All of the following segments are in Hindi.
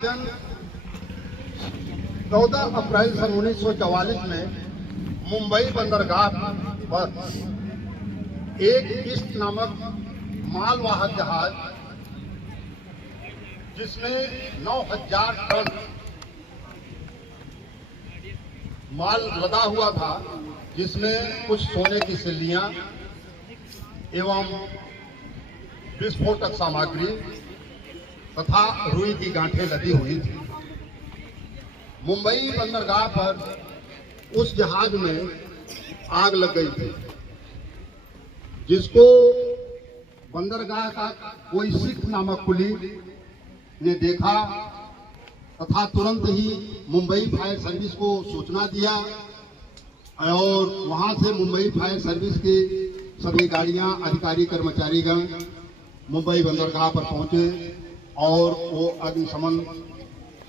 14 अप्रैल सन 1944 में मुंबई बंदरगाह पर एक ईस्ट नामक मालवाहक जहाज जिसमें 9000 टन माल लदा हुआ था, जिसमें कुछ सोने की सिल्लियां एवं विस्फोटक सामग्री तथा रुई की गांठें लदी हुई थी। मुंबई बंदरगाह पर उस जहाज में आग लग गई थी, जिसको बंदरगाह का कोई सिख नामक कुली ने देखा तथा तुरंत ही मुंबई फायर सर्विस को सूचना दिया और वहां से मुंबई फायर सर्विस की सभी गाड़ियां, अधिकारी, कर्मचारीगण मुंबई बंदरगाह पर पहुंचे और वो अग्निशमन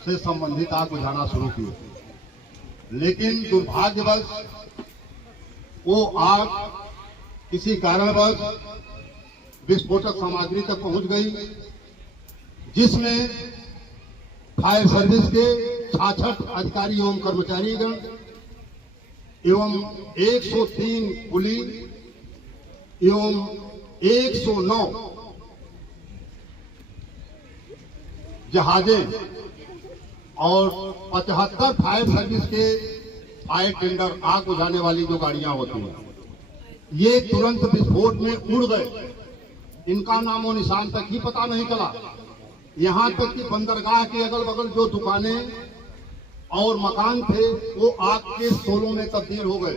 से संबंधित आग बुझाना शुरू किए। लेकिन दुर्भाग्यवश वो आग किसी कारणवश विस्फोटक सामग्री तक पहुंच गई, जिसमें फायर सर्विस के 66 अधिकारी एवं कर्मचारीगण एवं 103 कुली एवं 109 जहाजें और 75 फायर सर्विस के फायर टेंडर, आग बुझाने वाली जो गाड़ियां होती हैं, ये तुरंत विस्फोट में उड़ गए। इनका नामो निशान तक ही पता नहीं चला। यहां तक कि बंदरगाह के अगल बगल जो दुकानें और मकान थे वो आग के शोलों में तब्दील हो गए।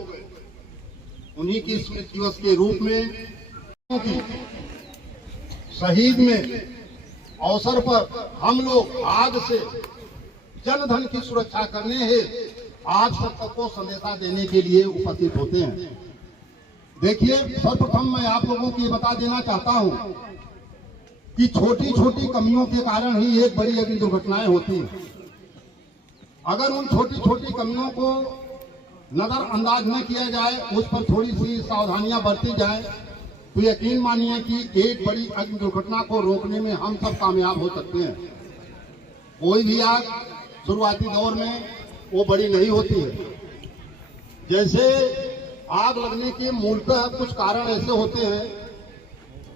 उन्हीं की स्मृति दिवस के रूप में शहीद में अवसर पर हम लोग आग से जनधन की सुरक्षा करने हेतु आज सबको संदेशा देने के लिए उपस्थित होते हैं। देखिए, सर्वप्रथम मैं आप लोगों को ये बता देना चाहता हूं कि छोटी छोटी कमियों के कारण ही एक बड़ी अग्नि दुर्घटनाएं होती हैं। अगर उन छोटी छोटी कमियों को नजरअंदाज न किया जाए, उस पर थोड़ी सी सावधानियां बरती जाए, तो यकीन मानिए कि एक बड़ी अग्नि दुर्घटना को रोकने में हम सब कामयाब हो सकते हैं। कोई भी आग शुरुआती दौर में वो बड़ी नहीं होती है। जैसे आग लगने के मूलतः कुछ कारण ऐसे होते हैं,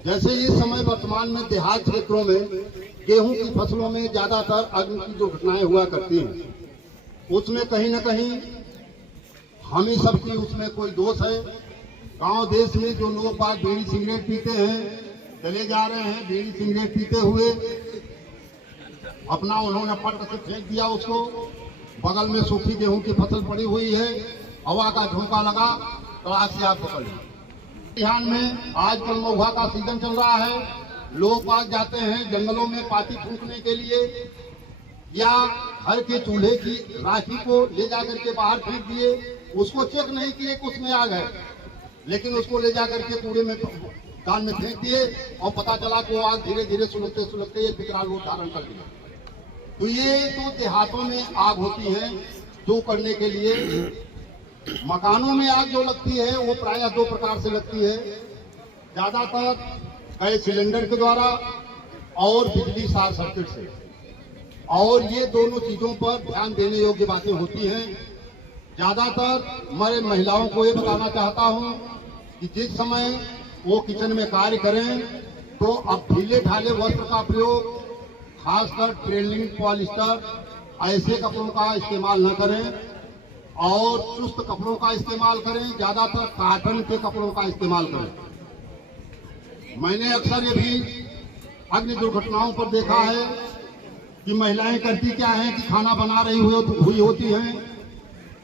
जैसे इस समय वर्तमान में देहात क्षेत्रों में गेहूं की फसलों में ज्यादातर अग्नि की दुर्घटनाएं हुआ करती हैं। उसमें कहीं न कहीं हम ही सबकी उसमें कोई दोष है। गांव देश में जो लोग बाग बीड़ी सिगरेट पीते हैं, चले जा रहे हैं बीड़ी सिगरेट पीते हुए, अपना उन्होंने पट से फेंक दिया उसको, बगल में सूखी गेहूं की फसल पड़ी हुई है, हवा का झोंका लगा तो आग से आग पकड़ ली। बिहार में आजकल महुआ का सीजन चल रहा है, लोग बाग जाते हैं जंगलों में पाती फूंकने के लिए, या घर के चूल्हे की राखी को ले जाकर के बाहर फेंक दिए, उसको चेक नहीं किए कि उसमें आग है, लेकिन उसको ले जाकर के कूड़े में कान में फेंक दिए और पता चला कि वो आग धीरे धीरे सुलगते सुलगते एक विकराल रूप धारण कर लिया। तो ये तो देहातों में आग होती है जो करने के लिए। मकानों में आग जो लगती है वो प्रायः दो प्रकार से लगती है, ज्यादातर गैस सिलेंडर के द्वारा और बिजली शॉर्ट सर्किट से। और ये दोनों चीजों पर ध्यान देने योग्य बातें होती हैं। ज्यादातर मैं महिलाओं को ये बताना चाहता हूं कि जिस समय वो किचन में कार्य करें तो अब ढीले ढाले वस्त्र का प्रयोग, खासकर ट्रेलिंग पॉलिस्टर ऐसे कपड़ों का इस्तेमाल न करें और चुस्त कपड़ों का इस्तेमाल करें, ज्यादातर कॉटन के कपड़ों का इस्तेमाल करें। मैंने अक्सर ये भी अग्नि दुर्घटनाओं पर देखा है कि महिलाएं करती क्या है कि खाना बना रही हुई होती हैं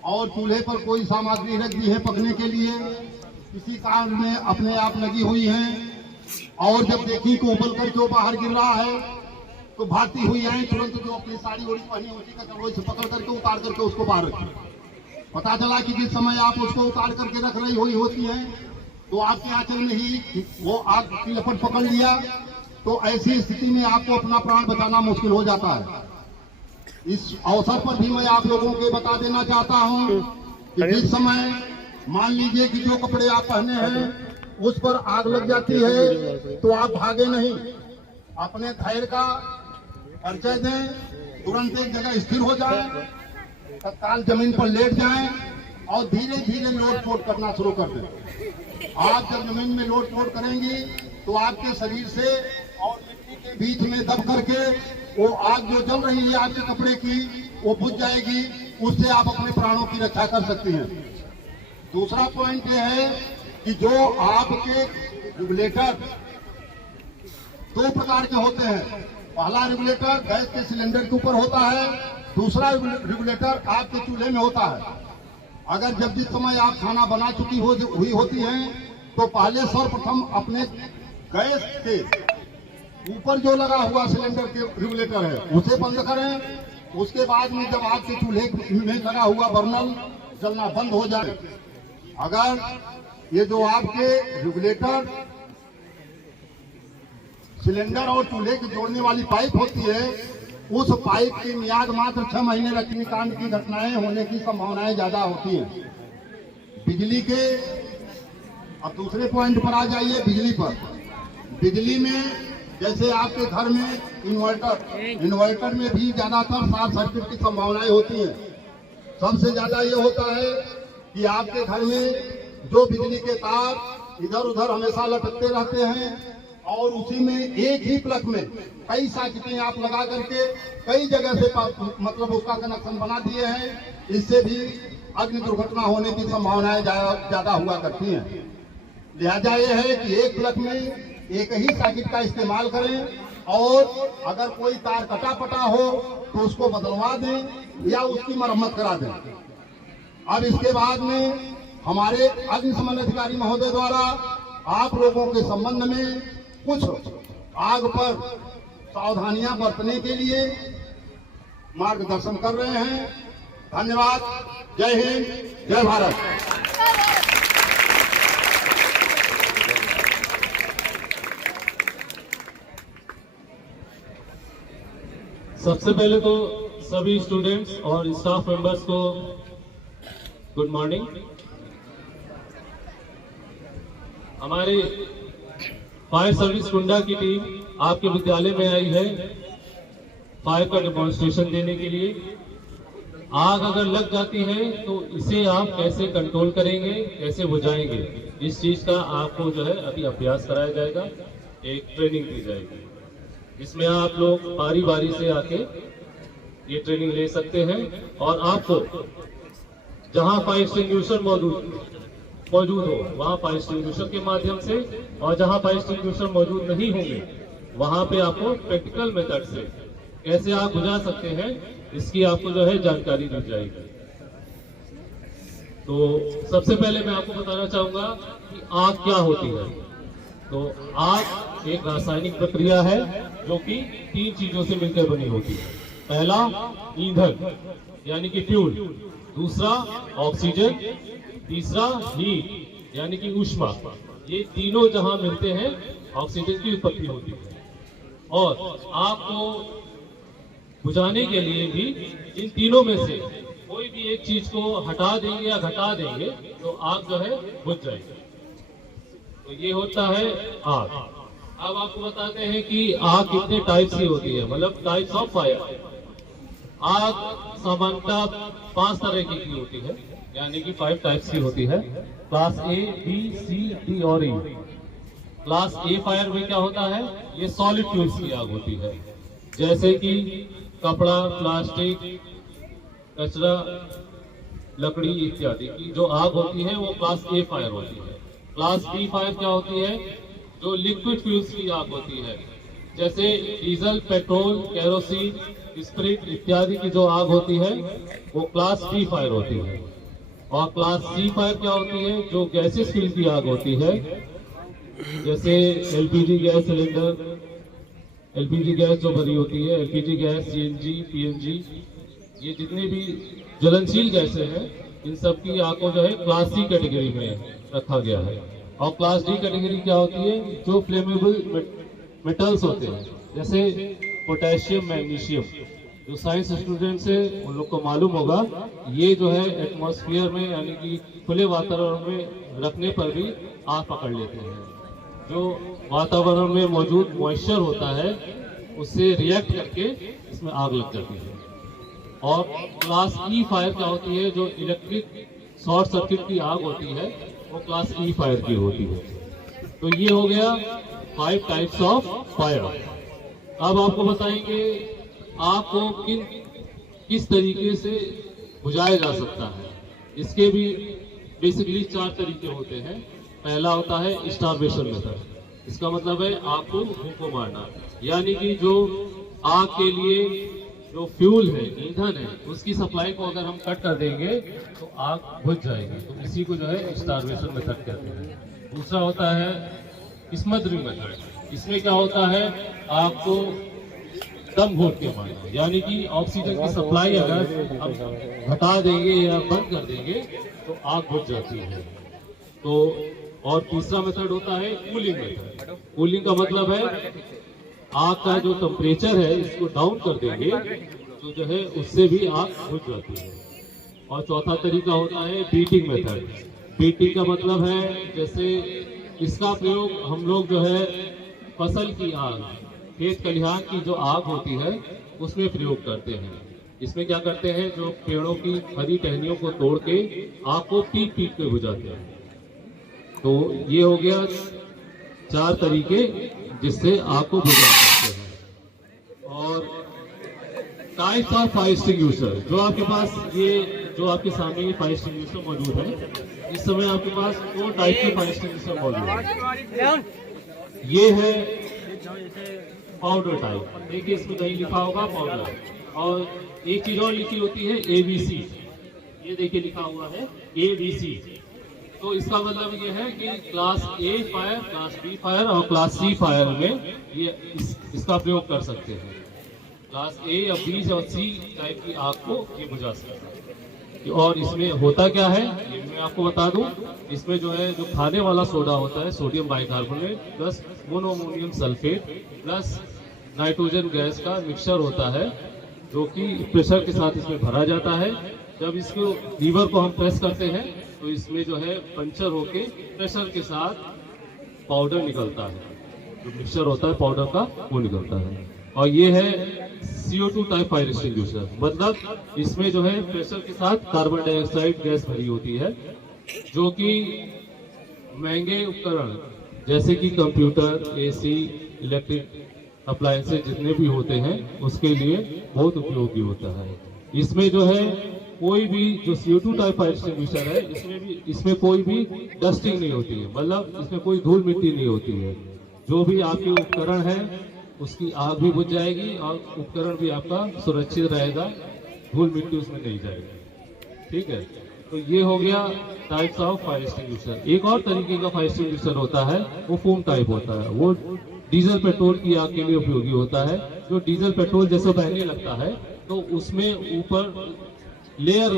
और चूल्हे पर कोई सामग्री रख दी है पकने के लिए, किसी कारण में अपने आप लगी हुई हैं, और जब देखी कि उबल कर जो बाहर गिर रहा है तो भागती हुई आए, तुरंत जो अपनी साड़ी ओढ़ी पहनी उसी का कपड़ों से पकड़ करके उतार करके उसको बाहर रखी। पता चला कि जिस समय आप उसको उतार करके रख रही हुई होती हैं तो आपके आंचल में ही वो आग की लपट पकड़ लिया, तो ऐसी स्थिति में आपको अपना प्राण बचाना मुश्किल हो जाता है। इस अवसर पर भी मैं आप लोगों को बता देना चाहता हूं कि जिस समय मान लीजिए कि जो कपड़े आप पहने हैं उस पर आग लग जाती है तो आप भागे नहीं, अपने धैर्य का परिचय दें तुरंत एक जगह स्थिर हो जाए, तत्काल जमीन पर लेट जाएं और धीरे धीरे लोड पोट करना शुरू कर दें। आप जब जमीन में लोड पोट करेंगी तो आपके शरीर से और मिट्टी के बीच में दब करके वो आग जो जल रही है आपके कपड़े की वो बुझ जाएगी, उससे आप अपने प्राणों की रक्षा कर सकती हैं। दूसरा पॉइंट ये है कि जो आपके रेगुलेटर दो प्रकार के होते हैं। पहला रेगुलेटर गैस के सिलेंडर के ऊपर होता है, दूसरा रेगुलेटर आपके चूल्हे में होता है। अगर जब जिस समय आप खाना बना चुकी हुई होती हैं तो पहले सर्वप्रथम अपने गैस के ऊपर जो लगा हुआ सिलेंडर के रेगुलेटर है उसे बंद करें। उसके बाद में जब आपके चूल्हे में लगा हुआ बर्नल जलना बंद हो जाए, अगर ये जो आपके रेगुलेटर सिलेंडर और चूल्हे की जोड़ने वाली पाइप होती है, उस पाइप की मियाद मात्र 6 महीने रखने कांड की घटनाएं होने की संभावनाएं ज्यादा होती हैं। बिजली के, अब दूसरे पॉइंट पर आ जाइए, बिजली पर। बिजली में जैसे आपके घर में इन्वर्टर में भी ज्यादातर शॉर्ट सर्किट की संभावनाएं होती हैं। सबसे ज्यादा ये होता है कि आपके घर में जो बिजली के तार इधर उधर हमेशा लटकते रहते हैं और उसी में एक ही प्लग में कई सॉकेटें आप लगा करके कई जगह से मतलब उसका कनेक्शन बना दिए हैं। इससे भी अग्नि दुर्घटना होने की संभावनाएं ज्यादा हुआ करती हैं। लिहाजा ये है कि एक प्लग में एक ही सॉकेट का इस्तेमाल करें और अगर कोई तार कटा पटा हो तो उसको बदलवा दें या उसकी मरम्मत करा दें। अब इसके बाद में हमारे अग्निशमन अधिकारी महोदय द्वारा आप लोगों के संबंध में कुछ आग पर सावधानियां बरतने के लिए मार्गदर्शन कर रहे हैं। धन्यवाद। जय हिंद, जय भारत। सबसे पहले तो सभी स्टूडेंट्स और स्टाफ मेंबर्स को गुड मॉर्निंग। हमारे फायर सर्विस कुंडा की टीम आपके विद्यालय में आई है फायर का डेमोन्स्ट्रेशन देने के लिए। आग अगर लग जाती है तो इसे आप कैसे कंट्रोल करेंगे, कैसे बुझाएंगे, इस चीज का आपको जो है अभी अभ्यास कराया जाएगा, एक ट्रेनिंग दी जाएगी जिसमें आप लोग बारी बारी से आके ये ट्रेनिंग ले सकते हैं। और आपको जहां फायर एक्सटिंग्विशर मौजूद हो वहां फायर एक्सटिंग्विशर के माध्यम से, और जहां फायर एक्सटिंग्विशर मौजूद नहीं होंगे वहां पे आपको प्रैक्टिकल मेथड से कैसे आप बुझा सकते हैं इसकी आपको जो है जानकारी दी जाएगी। तो सबसे पहले मैं आपको बताना चाहूंगा कि आग क्या होती है। तो आग एक रासायनिक प्रक्रिया है जो कि 3 चीजों से मिलकर बनी होती है। पहला ईंधन यानी कि फ्यूल, दूसरा ऑक्सीजन, तीसरा हीट यानी कि ऊष्मा। ये तीनों जहां मिलते हैं ऑक्सीजन की उत्पत्ति होती है। और आपको बुझाने के लिए भी इन तीनों में से कोई भी एक चीज को हटा देंगे या घटा देंगे तो आग जो है बुझ जाएगी। तो ये होता है आग। अब आपको बताते हैं कि आग कितने टाइप्स की होती है, मतलब टाइप्स ऑफ फायर। आग सामान्यतः 5 तरह की होती है, यानी कि 5 टाइप्स की होती है। Class A, B, C, D और ई। क्लास ए फायर में क्या होता है, ये सॉलिड फ्यूल्स की आग होती है, जैसे कि कपड़ा, प्लास्टिक, कचरा, लकड़ी इत्यादि की जो आग होती है वो क्लास ए फायर होती है। क्लास बी फायर क्या होती है, जो लिक्विड फ्यूल्स की आग होती है, जैसे डीजल, पेट्रोल, केरोसिन, स्प्रिट इत्यादि की जो आग होती है वो क्लास बी फायर होती है। और क्लास सी फायर क्या होती है, जो गैसेस फ्यूल की आग होती है, जैसे LPG gas cylinder, LPG gas जो भरी होती है, एलपीजी गैस, सीएनजी, पीएनजी, ये जितनी भी ज्वलनशील गैसें हैं इन सब की आग को जो है क्लास सी कैटेगरी में रखा गया है। और क्लास डी कैटेगरी क्या होती है, जो फ्लेमेबल मेटल्स होते हैं, जैसे पोटेशियम, मैग्नीशियम। जो साइंस स्टूडेंट्स है उन लोग को मालूम होगा, ये जो है एटमॉस्फेयर में यानी कि खुले वातावरण में रखने पर भी आग पकड़ लेते हैं। जो वातावरण में मौजूद मॉइस्चर होता है उससे रिएक्ट करके इसमें आग लग जाती है। और क्लास ई फायर क्या होती है, जो इलेक्ट्रिक शॉर्ट सर्किट की आग होती है, वो क्लास ई फायर की होती है। तो ये हो गया 5 टाइप्स ऑफ फायर। अब आपको बताएंगे आग को किस तरीके से बुझाया जा सकता है। इसके भी बेसिकली 4 तरीके होते हैं। पहला होता है स्टार्वेशन मेथड। इसका मतलब है आग को भूखों मारना, यानी कि जो आग के लिए जो फ्यूल है, ईंधन है, उसकी सप्लाई को अगर हम कट कर देंगे तो आग बुझ जाएगी। तो इसी को जो है स्टार्वेशन मेथड कहते हैं। दूसरा होता है स्मदरिंग मेथड। इसमें क्या होता है, आग को दम घोट के मारना, यानी कि ऑक्सीजन की सप्लाई अगर हम घटा देंगे या बंद कर देंगे तो आग बुझ जाती है। तो और तीसरा मेथड होता है कूलिंग मेथड। कूलिंग का मतलब है आग का जो टेम्परेचर है इसको डाउन कर देंगे तो जो है उससे भी आग बुझ जाती है। और चौथा तरीका होता है बीटिंग मेथड। बीटिंग का मतलब है जैसे इसका प्रयोग हम लोग जो है फसल की आग, खेत खलिहान की जो आग होती है उसमें प्रयोग करते हैं। इसमें क्या करते हैं, जो पेड़ों की हरी टहनियों को तोड़ के आग को पीट पीट के बुझाते हैं। तो ये हो गया 4 तरीके जिससे आग को बुझा सकते हैं। और टाइप्स ऑफ फायर एक्सटिंग्विशर, जो आपके पास ये जो आपके सामने ये फायर एक्सटिंग्विशर मौजूद है, इस समय आपके पास 2 टाइप के फायर एक्सटिंग्विशर मौजूद है। ये है पाउडर टाइप, देखिए इसमें कहीं लिखा होगा पाउडर, और एक चीज और लिखी होती है ABC। ये देखिए लिखा हुआ है ABC। तो इसका मतलब ये है कि class A fire, class B fire और क्लास C फायर में ये इसका प्रयोग कर सकते हैं। क्लास A या B और C टाइप की आग को ये बुझा सकते हैं। और इसमें होता क्या है ये मैं आपको बता दूं, इसमें जो है जो खाने वाला सोडा होता है, sodium bicarbonate plus monoammonium sulphate plus nitrogen gas का मिक्सचर होता है, जो कि प्रेशर के साथ इसमें भरा जाता है। जब इसको लीवर को हम प्रेस करते हैं तो इसमें जो है पंचर होके प्रेशर के साथ पाउडर निकलता है, जो मिक्सचर होता है पाउडर का वो निकलता है। और ये है CO2 टाइप फायर एक्सटिंग्विशर, मतलब इसमें जो है प्रेशर के साथ कार्बन डाइऑक्साइड गैस भरी होती है, जो कि महंगे उपकरण जैसे कि कंप्यूटर, AC, इलेक्ट्रिक अप्लायंसेज जितने भी होते हैं उसके लिए बहुत उपयोगी होता है। इसमें जो है कोई भी जो CO2 टाइप फायर एक्सटिंग्विशर है इसमें कोई भी डस्टिंग नहीं होती है, मतलब इसमें कोई धूल मिट्टी नहीं होती है। जो भी आपके उपकरण है उसकी आग भी बुझ जाएगी और उपकरण भी आपका सुरक्षित रहेगा, धूल मिट्टी उसमें नहीं जाएगी। ठीक है, तो ये हो गया टाइप्स ऑफ फायर एक्सटिंग्विशर। एक और तरीके का फायर एक्सटिंग्विशर होता है वो फोम टाइप होता है, वो डीजल पेट्रोल की आग के लिए उपयोगी होता है। जो डीजल पेट्रोल जैसे बहने लगता है तो उसमें ऊपर लेयर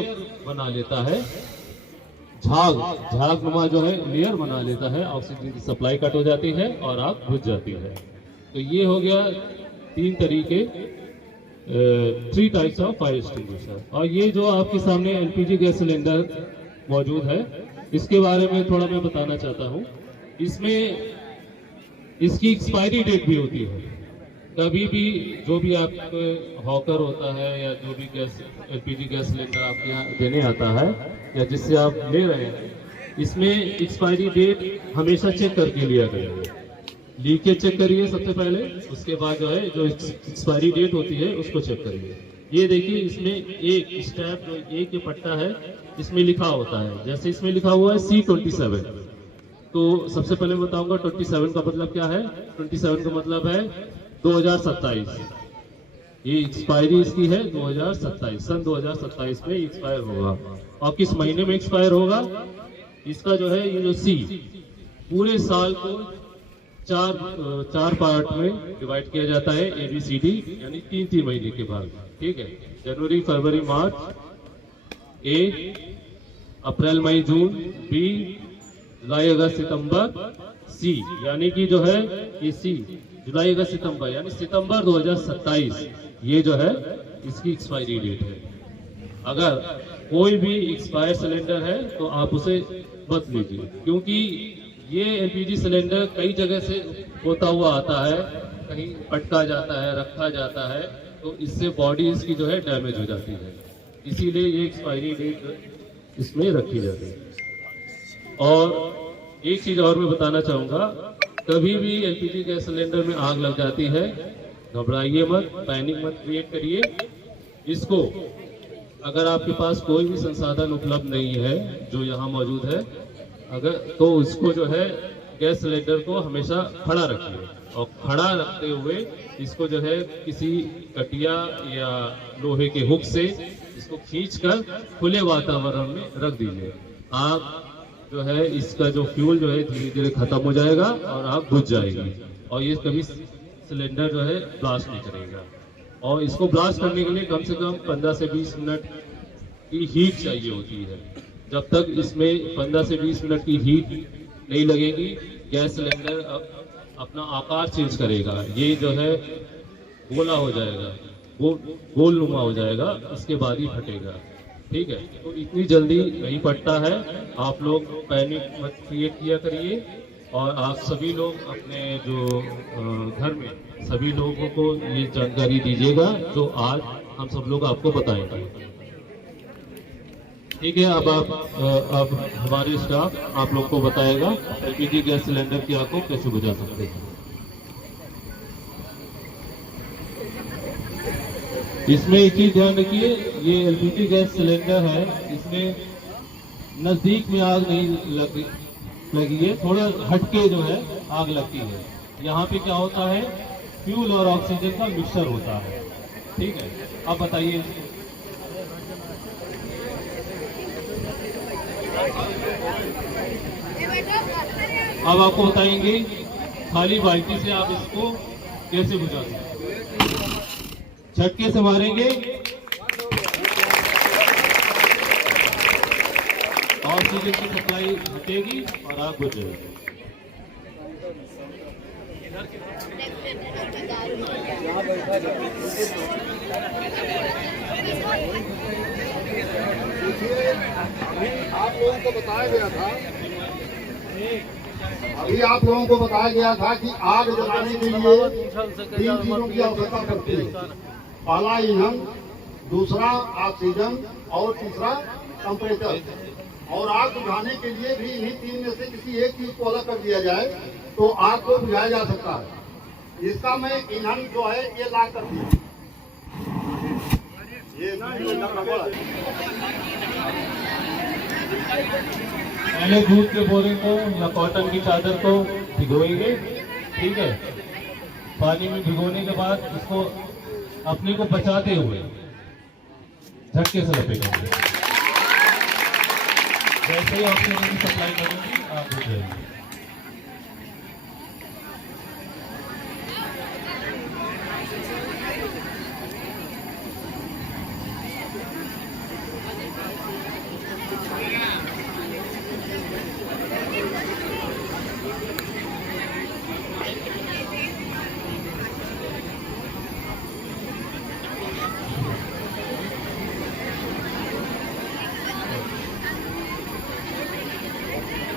बना लेता है, झाग नुमा जो है लेयर बना लेता है, ऑक्सीजन की सप्लाई कट हो जाती है और आग बुझ जाती है। तो ये हो गया 3 तरीके, 3 टाइप्स ऑफ फायर एक्सटिंग्विशर। और ये जो आपके सामने LPG गैस सिलेंडर मौजूद है, इसके बारे में थोड़ा मैं बताना चाहता हूँ। इसमें इसकी एक्सपायरी डेट भी होती है। कभी भी जो भी आप हॉकर होता है या जो भी गैस LPG गैस सिलेंडर आपके यहाँ देने आता है या जिससे आप ले रहे हैं, इसमें एक्सपायरी डेट हमेशा चेक करके लिया करिए। लीकेज चेक करिए सबसे पहले, उसके बाद जो है जो एक्सपायरी डेट होती है उसको चेक करिए। ये देखिए इसमें एक स्टैप जो एक ये पट्टा है इसमें लिखा होता है, जैसे इसमें लिखा हुआ है C27। तो सबसे पहले बताऊंगा 27 का मतलब क्या है। 27 का मतलब है 2027, ये एक्सपायरी इसकी है 2027, सन 2027 में एक्सपायर होगा। और किस महीने में एक्सपायर होगा, इसका जो है ये जो C पूरे साल को चार पार्ट में डिवाइड किया जाता है, ABCD, यानी 3 महीने के बाद। ठीक है, जनवरी फरवरी मार्च A, April May June B, July August September C, यानी कि जो है ये C जुलाई अगस्त सितंबर यानी सितंबर 2027, ये जो है इसकी एक्सपायरी डेट है। अगर कोई भी एक्सपायर सिलेंडर है तो आप उसे मत लीजिए, क्योंकि ये LPG सिलेंडर कई जगह से होता हुआ आता है। कहीं पटका जाता है, रखा जाता है, तो इससे बॉडी इसकी जो है डैमेज हो जाती है। इसीलिए ये एक्सपायरी डेट इसमें रखी जाती है। और एक चीज़ और मैं बताना चाहूँगा, कभी भी एलपीजी गैस सिलेंडर में आग लग जाती है, घबराइए मत, पैनिक मत क्रिएट करिए। इसको अगर आपके पास कोई भी संसाधन उपलब्ध नहीं है जो यहाँ मौजूद है, अगर तो उसको जो है गैस सिलेंडर को हमेशा खड़ा रखिए, और खड़ा रखते हुए इसको जो है किसी कटिया या लोहे के हुक से इसको खींचकर खुले वातावरण में रख दीजिए। आग जो है, इसका जो फ्यूल जो है धीरे धीरे खत्म हो जाएगा और आग बुझ जाएगी, और ये कभी सिलेंडर जो है ब्लास्ट नहीं करेगा। और इसको ब्लास्ट करने के लिए कम से कम 15 से 20 मिनट की हीट चाहिए होती है। जब तक इसमें 15 से 20 मिनट की हीट नहीं लगेगी, गैस सिलेंडर अपना आकार चेंज करेगा, ये जो है गोला हो जाएगा, गोलनुमा हो जाएगा, इसके बाद ही फटेगा। ठीक है, तो इतनी जल्दी नहीं फटता है। आप लोग पैनिक मत क्रिएट किया करिए, और आप सभी लोग अपने जो घर में सभी लोगों को ये जानकारी दीजिएगा जो आज हम सब लोग आपको बताएंगे। ठीक है, अब हमारे स्टाफ आप लोग को बताएगा एलपीजी गैस सिलेंडर की आग को कैसे बुझा सकते हैं। इसमें एक चीज ध्यान रखिए, ये एलपीजी गैस सिलेंडर है, इसमें नजदीक में आग नहीं लगी है, थोड़ा हटके जो है आग लगती है। यहाँ पे क्या होता है, फ्यूल और ऑक्सीजन का मिक्सचर होता है। ठीक है, अब बताइए। अब आपको बताएंगे खाली बाल्टी से आप इसको कैसे बुझा सकते हैं। झटके से मारेंगे, ऑक्सीजन की सप्लाई हटेगी और आग बुझ जाएगी। आप लोगों को बताया गया था, अभी आप लोगों को बताया गया था कि आग जलाने के लिए 3 चीजों की आवश्यकता पड़ती है। पहला ईंधन, दूसरा ऑक्सीजन, और तीसरा टेम्परेचर। और आग बुझाने के लिए भी इन्हीं 3 में से किसी एक चीज को अलग कर दिया जाए तो आग को बुझाया जा सकता है। इसका मैं ईंधन जो है ये ला कर दिया, ये ना पहले दूध के बोरे को या कॉटन की चादर को भिगोएंगे। ठीक है, पानी में भिगोने के बाद इसको अपने को बचाते हुए झटके से लपेटेंगे। जैसे ही ऑक्सीजन की सप्लाई करेंगी आग बुझ जाएगी।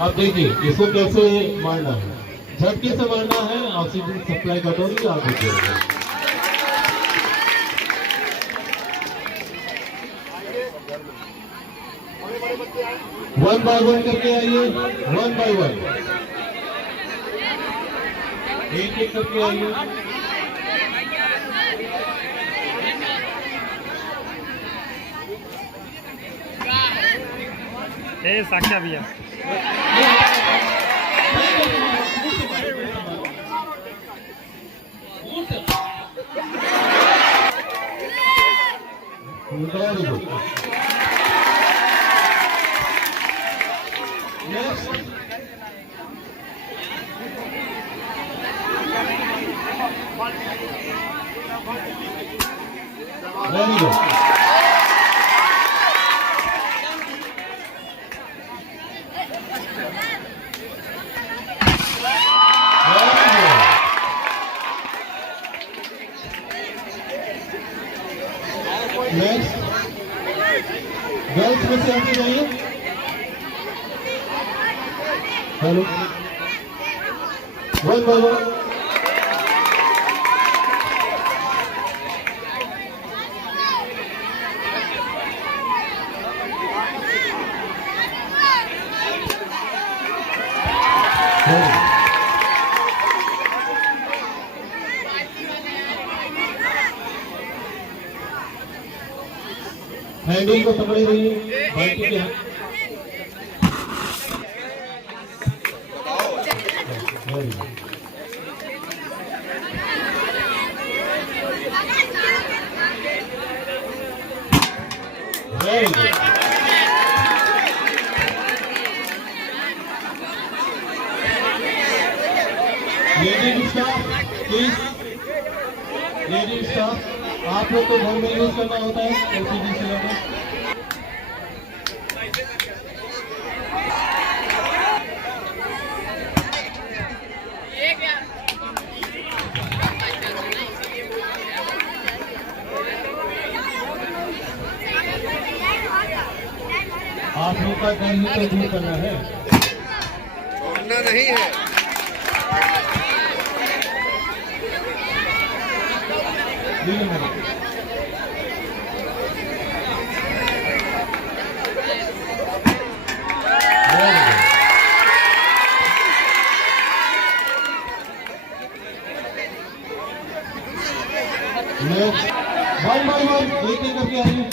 अब देखिए इसको कैसे मारना है, झटके से मारना है, ऑक्सीजन सप्लाई कटोगी आग बुझ जाएगी। वन बाय वन करके आइए, वन बाय वन, एक एक करके आइए। साक्षा भैया Very good. नेक्स्ट गर्ल्स में से आगे जाइए। Hello, one by one. Handle को पकड़े रहिए, बाल्टी के हाथ। Very good. Lady staff, please. Lady staff, आप लोग को घर में यूज करना होता है एलपीजी सिलेंडर। आप लोग का डर ही तो दूर करना है, छोड़ना नहीं है। वन बाय वन एक एक करके आइए।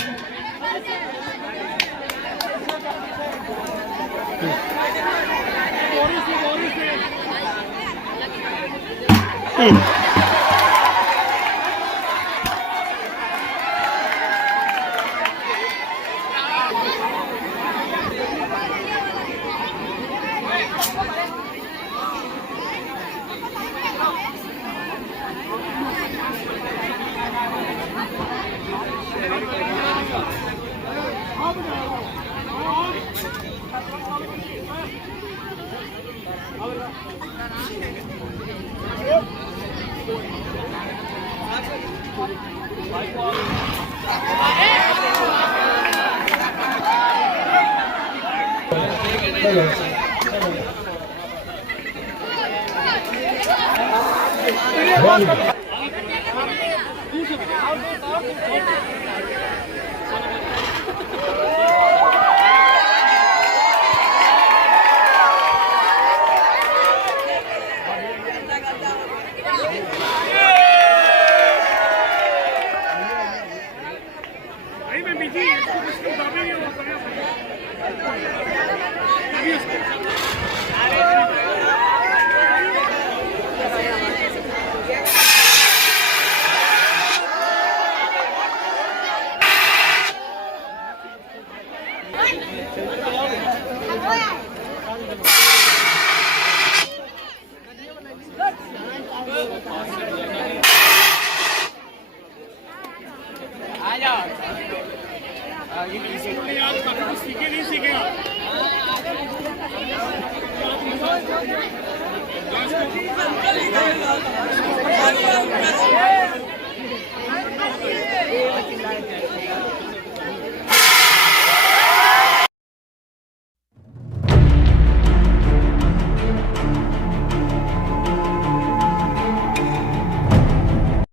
सीखे नहीं सीखेगा। Thank you.